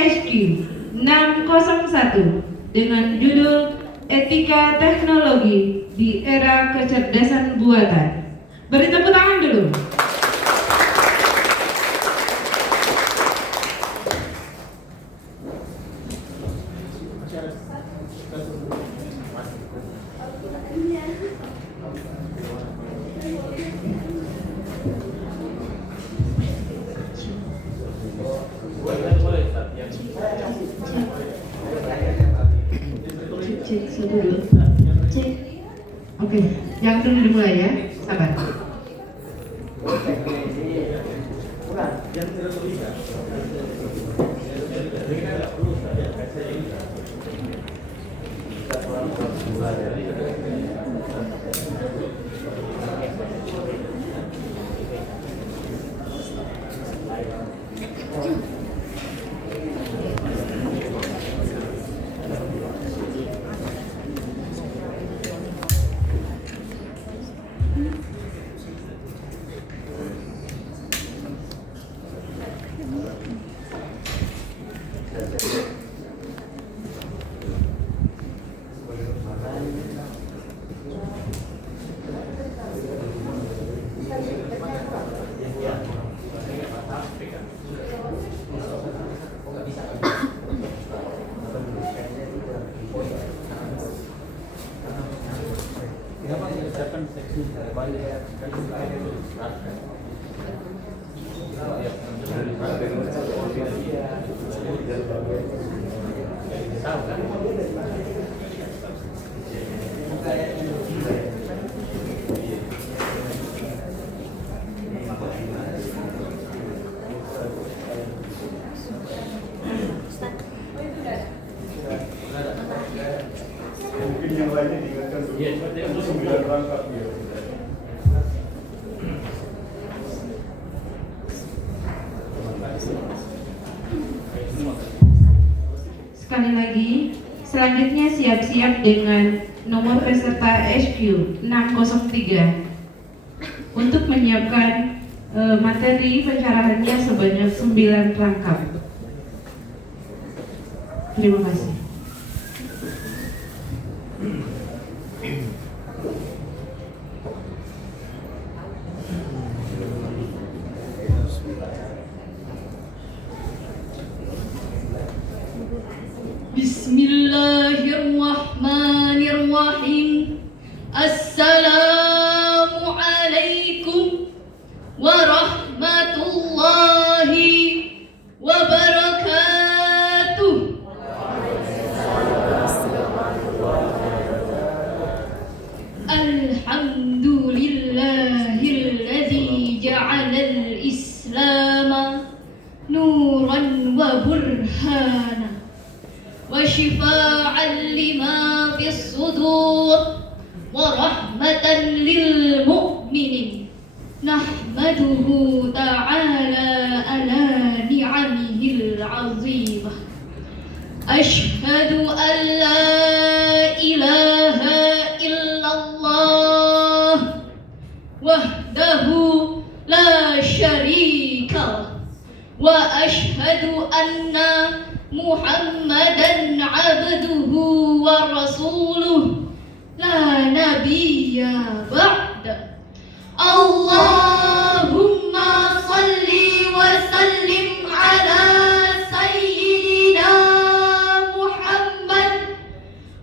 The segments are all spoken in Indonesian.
SQ 601 dengan judul Etika Teknologi di Era Kecerdasan Buatan. Beri tepuk tangan dulu. Cek. Oke, yang dulu dimulai ya, sabar. Mungkin yang lainnya diingatkan dulu 9 rangkap ya. Sekali lagi, selanjutnya siap-siap dengan nomor peserta SQ 603 untuk menyiapkan materi pencerahannya sebanyak 9 rangkap. Terima kasih. Bismillahirrahmanirrahim. Assalamualaikum warahmatullahi wabarakatuh. Alhamdulillahilladzi ja'alal islama nuran wa burhana wa shifa'an lima fis sudur wa rahmatan lil mu'minin. Nahmaduhu ta'ala ala ni'amihil 'azimah. Ashhadu an la ilaha illallah wahdahu la syarika wa ashhadu anna Muhammadan abduhu wa rasuluh la nabiyya ba'da. Allahumma salli wa sallim ala sayyidina Muhammad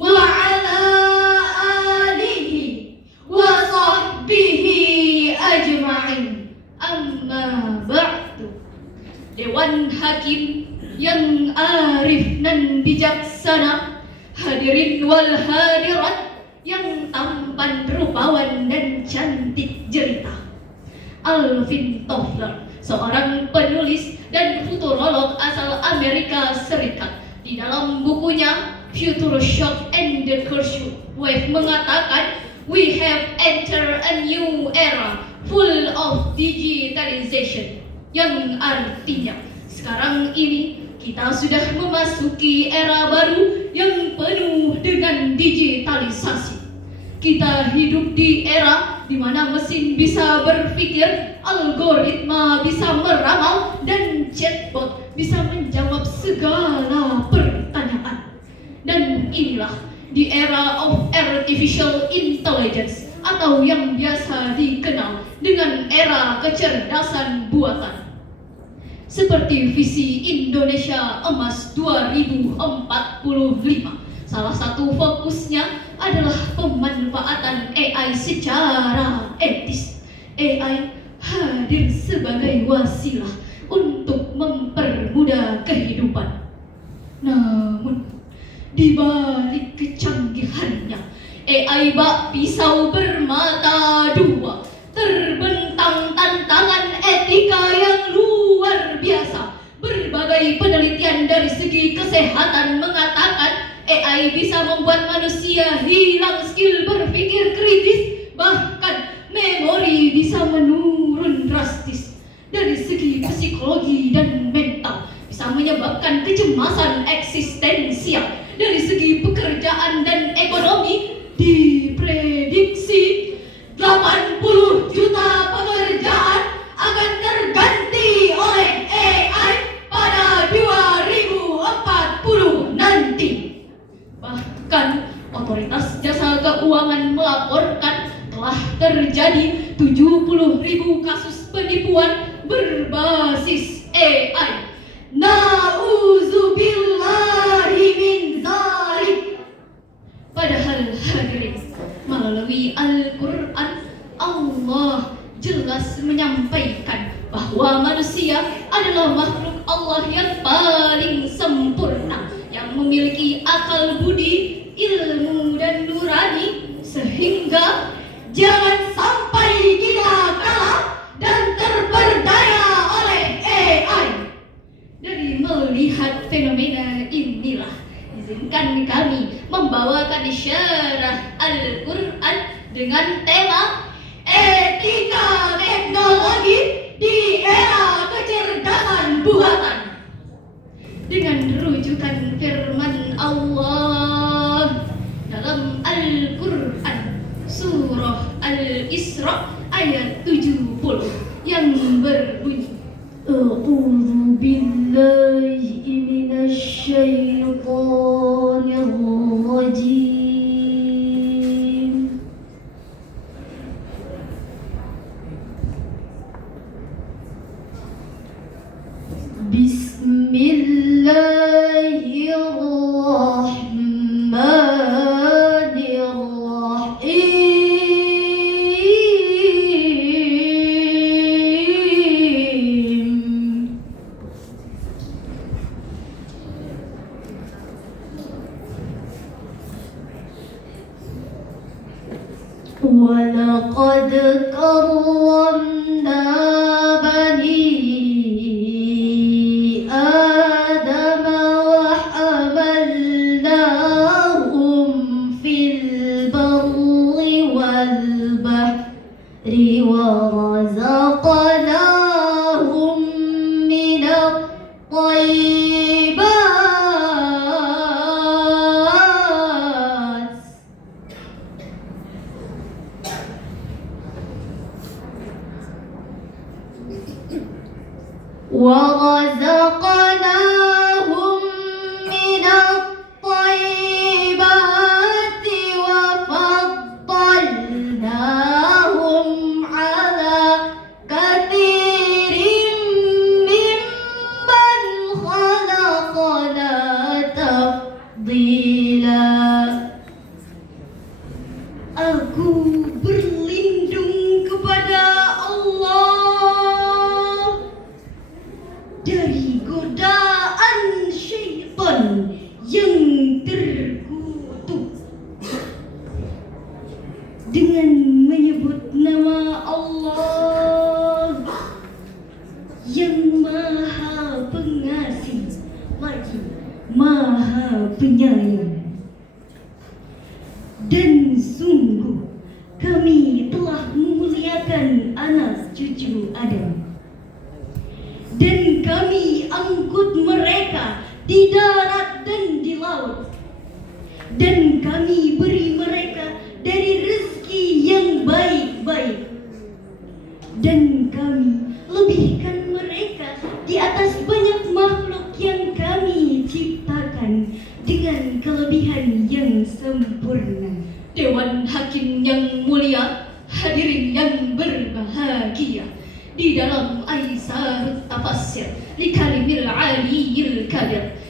wa ala alihi wa sahbihi ajma'in. Amma ba'du. Dewan Hakim yang arif dan bijaksana, hadirin wal hadirat yang tampan rupawan dan cantik jelita. Alvin Toffler, seorang penulis dan futurolog asal Amerika Serikat, di dalam bukunya Future Shock and the Culture Wave mengatakan, we have entered a new era full of digitalization, yang artinya sekarang ini kita sudah memasuki era baru yang penuh dengan digitalisasi. Kita hidup di era di mana mesin bisa berpikir, algoritma bisa meramal, dan chatbot bisa menjawab segala pertanyaan. Dan inilah di era of artificial intelligence atau yang biasa dikenal dengan era kecerdasan buatan. Seperti visi Indonesia Emas 2045, salah satu fokusnya adalah pemanfaatan AI secara etis. AI hadir sebagai wasilah untuk mempermudah kehidupan. Namun, di balik kecanggihannya, AI bak pisau bermata dua, terbentang tantangan etika yang luar biasa. Berbagai penelitian dari segi kesehatan mengatakan AI bisa membuat manusia hilang skill berpikir kritis, bahkan memori bisa menurun drastis. Dari segi psikologi dan mental bisa menyebabkan kecemasan eksistensial. Dari segi pekerjaan dan ekonomi diprediksi 80 juta pekerjaan akan terganti oleh AI pada 2040 nanti. Bahkan otoritas jasa keuangan melaporkan telah terjadi 70.000 kasus penipuan berbasis AI. Nauzubillahi min dzalik. Padahal hadirin, melalui Al-Quran, Allah jelas menyampaikan bahwa manusia adalah makhluk Allah yang paling sempurna, yang memiliki akal budi, ilmu dan nurani, sehingga jangan sampai kita kalah dan terperdaya oleh AI. Dari melihat fenomena inilah, izinkan kami membawakan syarah Al-Quran dengan tema Etika Teknologi di Era Kecerdasan Buatan. Dengan rujukan firman Allah dalam Al-Quran Surah Al-Isra ayat 70 yang berbunyi, A'udzu billahi minasy syaithanir rajim. Bismillahirrahmanirrahim. وَلَقَدْ كَرَّمْنَا بَنِي آدَمَ وَحَمَلْنَاهُمْ فِي الْبَرِّ وَالْبَحْرِ وَرَزَقْنَاهُم مِّنَ الطَّيِّبَاتِ وَرَزَقْنَاهُم مِّنَ الطَّيِّبَاتِ وَفَضَّلْنَاهُمْ عَلَى كَثِيرٍ مِّمَّنْ خَلَقْنَا تَفْضِيلًا. Aku berlindung kepada Allah dari godaan syaitan yang terkutuk. Dengan menyebut nama Allah yang Maha Pengasih lagi Maha Penyayang. Dan sungguh kami telah memuliakan anak cucu Adam, dan kami angkut mereka di darat dan di laut, dan kami beri mereka dari rezeki yang baik-baik, dan kami lebihkan mereka di atas banyak makhluk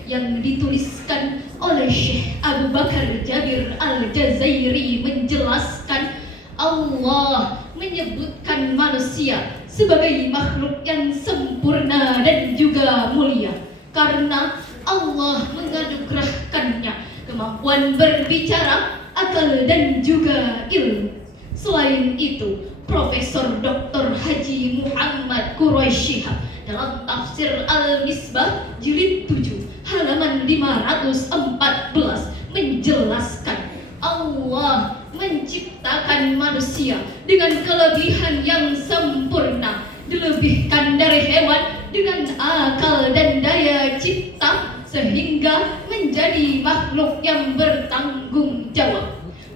yang dituliskan oleh Syekh Abu Bakar Jabir Al-Jazairi menjelaskan Allah menyebutkan manusia sebagai makhluk yang sempurna dan juga mulia karena Allah menganugerahkannya kemampuan berbicara, akal dan juga ilmu. Selain itu, Profesor Dr. Haji Muhammad Quraisy Shihab dalam tafsir Al-Misbah jilid 7 halaman 514 menjelaskan Allah menciptakan manusia dengan kelebihan yang sempurna, dilebihkan dari hewan dengan akal dan daya cipta sehingga menjadi makhluk yang bertanggung jawab.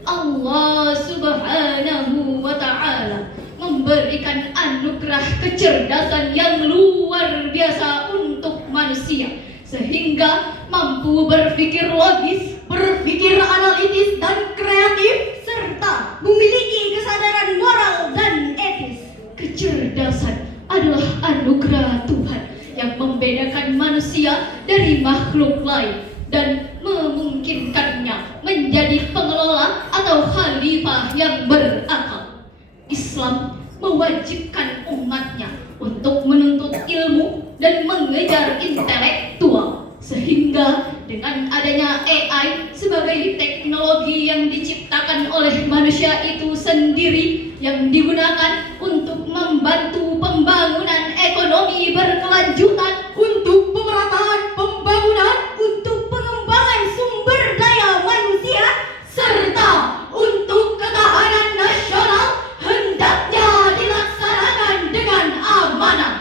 Allah Subhanahu wa Ta'ala memberikan anugerah kecerdasan yang luar biasa untuk manusia sehingga mampu berpikir logis, berpikir analitis dan kreatif serta memiliki kesadaran moral dan etis. Kecerdasan adalah anugerah Tuhan yang membedakan manusia dari makhluk lain dan memungkinkannya menjadi pengelola atau khalifah yang berakal. Islam mewajibkan umatnya untuk menuntut ilmu dan mengejar intelektual, sehingga dengan adanya AI sebagai teknologi yang diciptakan oleh manusia itu sendiri yang digunakan untuk membantu pembangunan ekonomi berkelanjutan, untuk pemerataan pembangunan, untuk pengembangan sumber daya manusia, serta untuk ketahanan nasional hendaknya dilaksanakan dengan amanah.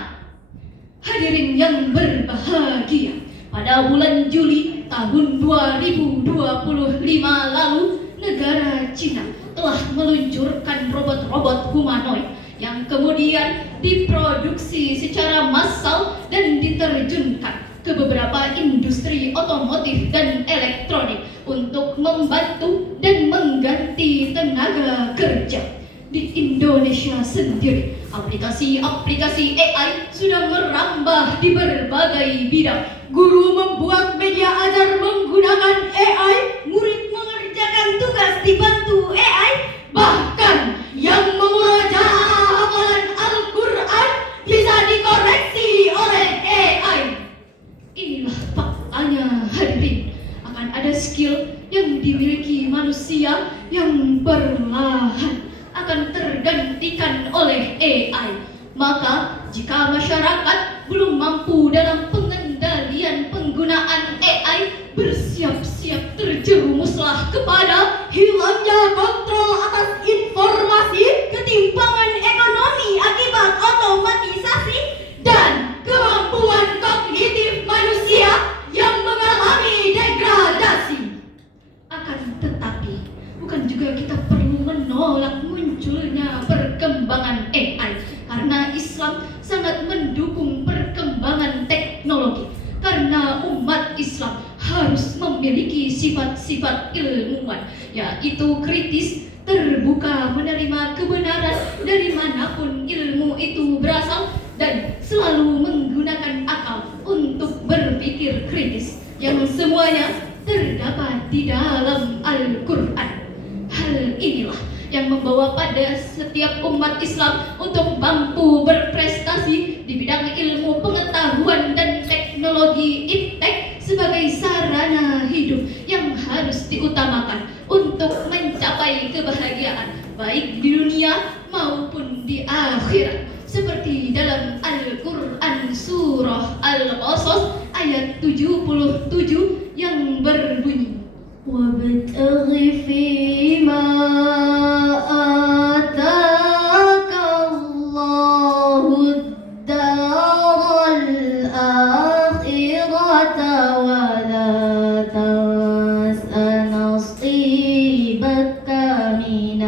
Hadirin yang berbahagia, pada bulan Juli tahun 2025 lalu, negara Cina telah meluncurkan robot-robot humanoid yang kemudian diproduksi secara massal dan diterjunkan ke beberapa industri otomotif dan elektronik untuk membantu dan mengganti tenaga kerja. Di Indonesia sendiri, aplikasi-aplikasi AI sudah merambah di berbagai bidang. Guru membuat media ajar menggunakan AI, murid mengerjakan tugas dibantu AI, bahkan yang memurojaah hafalan Al-Quran bisa dikoreksi oleh AI. Inilah faktanya hadirin, akan ada skill yang dimiliki manusia yang perlahan akan tergantikan oleh AI. Maka jika masyarakat belum mampu dalam pengendalian penggunaan AI, bersiap-siap terjerumuslah kepada hilangnya kontrol atas informasi, ketimpangan ekonomi akibat otomatisasi, dan kemampuan kognitif manusia yang mengalami degradasi. Akan tetapi, bukan juga kita perlu menolak munculnya perkembangan AI, karena Islam sangat mendukung perkembangan teknologi, karena umat Islam harus memiliki sifat-sifat ilmuwan, yaitu kritis, terbuka menerima kebenaran dari manapun ilmu itu berasal, dan selalu menggunakan akal untuk berpikir kritis, yang semuanya terdapat di dalam Al-Quran. Hal inilah yang membawa pada setiap umat Islam untuk mampu berprestasi di bidang ilmu pengetahuan dan teknologi iptek sebagai sarana hidup yang harus diutamakan untuk mencapai kebahagiaan baik di dunia maupun di akhirat, seperti dalam Al-Quran surah Al-Qasas ayat 77 yang berbunyi, وَابْتَغِ فِيمَا آتَاكَ اللَّهُ الدَّارَ الْآخِرَةَ وَلَا تَنْسَ نَصِيبَكَ مِنَ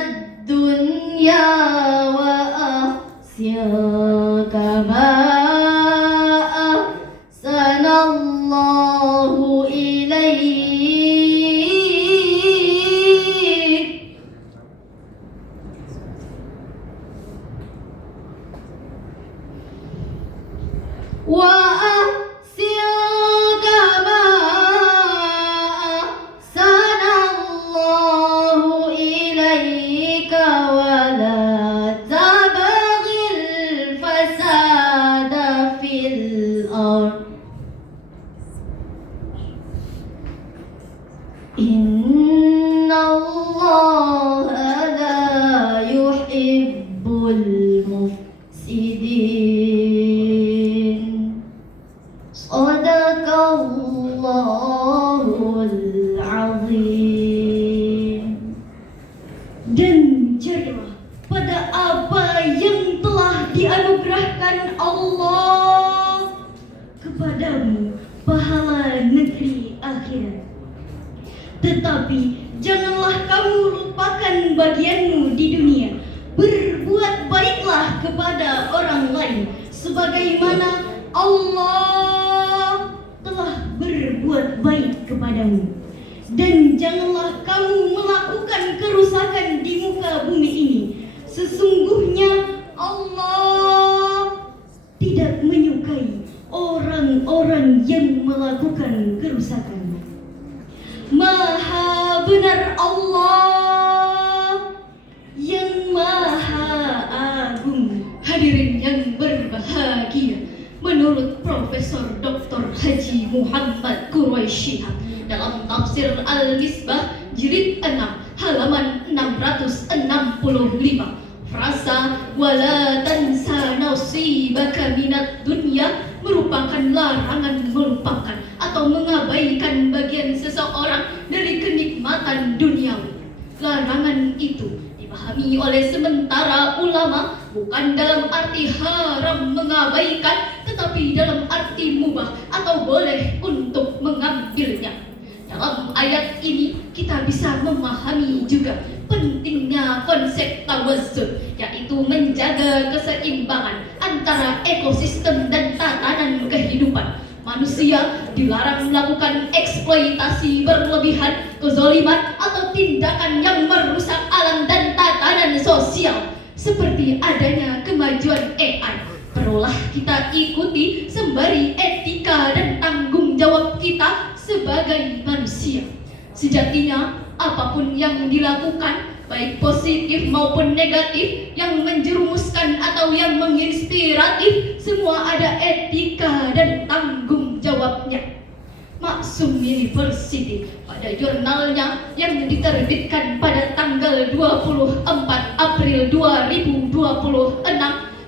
الدُّنْيَا وَأَحْسِن كَمَا أَحْسَنَ اللَّهُ Inna Allah la yuhibbul mufsidin. Sadaqallahul azim. Dan carilah pada apa yang telah dianugerahkan Allah kepadamu pahala negeri akhirat. Tetapi janganlah kamu lupakan bagianmu di dunia. Berbuat baiklah kepada orang lain sebagaimana Allah telah berbuat baik kepadamu. Dan janganlah kamu melakukan kerusakan di muka bumi ini. Sesungguhnya Allah tidak menyukai orang-orang yang melakukan kerusakan. Maha benar Allah yang maha agung. Hadirin yang berbahagia, menurut Profesor Dr. Haji Muhammad Quraisy Shihab dalam tafsir Al-Misbah jilid 6 halaman 665, frasa wala tansa nasibaka minad dunya merupakan larangan melupakan atau mengabaikan bagian seseorang dari kenikmatan duniawi. Larangan itu dipahami oleh sementara ulama bukan dalam arti haram mengabaikan, tetapi dalam arti mubah atau boleh untuk mengambilnya. Dalam ayat ini kita bisa memahami juga pentingnya konsep tawazun, yaitu menjaga keseimbangan antara ekosistem dan tatanan kehidupan. Manusia dilarang melakukan eksploitasi berlebihan, kezaliman, atau tindakan yang merusak alam dan tatanan sosial. Seperti adanya kemajuan AI, perlulah kita ikuti sembari etika dan tanggung jawab kita sebagai manusia. Sejatinya apapun yang dilakukan, baik positif maupun negatif, yang menjerumuskan atau yang menginspiratif, semua ada etika dan tanggung jawabnya. Maksum University pada jurnalnya yang diterbitkan pada tanggal 24 April 2026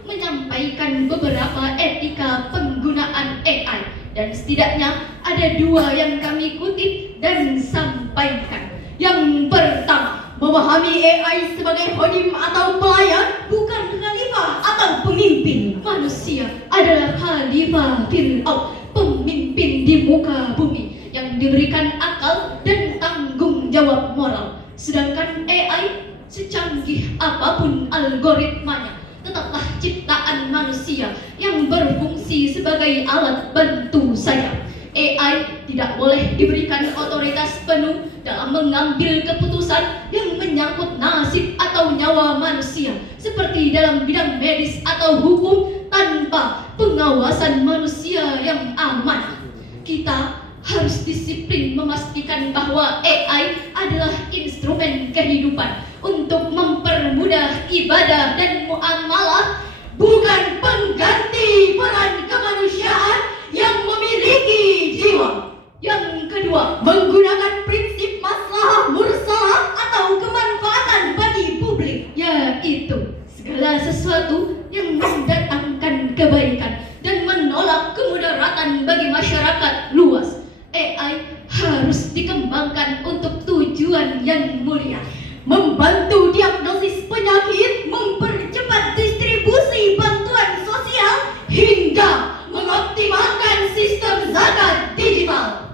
menyampaikan beberapa etika penggunaan AI, dan setidaknya ada dua yang kami kutip dan sampaikan. Yang pertama, memahami AI sebagai khodim atau pelayan, bukan khalifah atau pemimpin. Manusia adalah khalifah fil ardh, pemimpin di muka bumi yang diberikan akal dan tanggung jawab moral. Sedangkan AI, secanggih apapun algoritmanya, tetaplah ciptaan manusia yang berfungsi sebagai alat bantu saja. AI tidak boleh diberikan otoritas penuh dalam mengambil keputusan yang menyangkut nasib atau nyawa manusia, seperti dalam bidang medis atau hukum, tanpa pengawasan manusia yang aman. Kita harus disiplin memastikan bahwa AI adalah instrumen kehidupan untuk mempermudah ibadah dan muamalah, bukan pengganti peran kemanusiaan yang memiliki jiwa. Yang kedua, menggunakan prinsip maslahah mursalah atau kemanfaatan bagi publik, yaitu segala sesuatu yang mendatangkan kebaikan dan menolak kemudaratan bagi masyarakat luas. AI harus dikembangkan untuk tujuan yang mulia, membantu diagnosis penyakit, mempercepat distribusi bantuan sosial, hingga mengoptimalkan sistem zakat digital.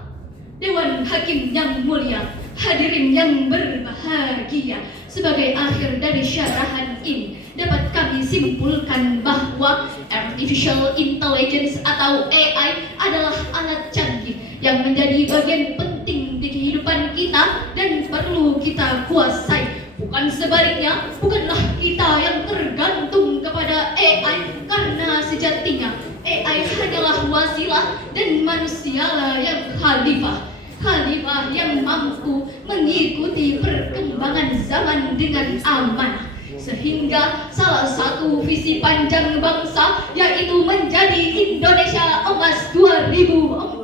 Dewan Hakim yang mulia, hadirin yang berbahagia, sebagai akhir dari syarahan ini dapat kami simpulkan bahwa Artificial Intelligence atau AI adalah alat canggih yang menjadi bagian penting di kehidupan kita dan perlu kita kuasai. Bukan sebaliknya, bukanlah kita yang tergantung kepada AI, karena sejatinya AI hanyalah wasilah dan manusialah yang khalifah. Khalifah yang mampu mengikuti perkembangan zaman dengan amanah. Sehingga salah satu visi panjang bangsa, yaitu menjadi Indonesia Emas 2045,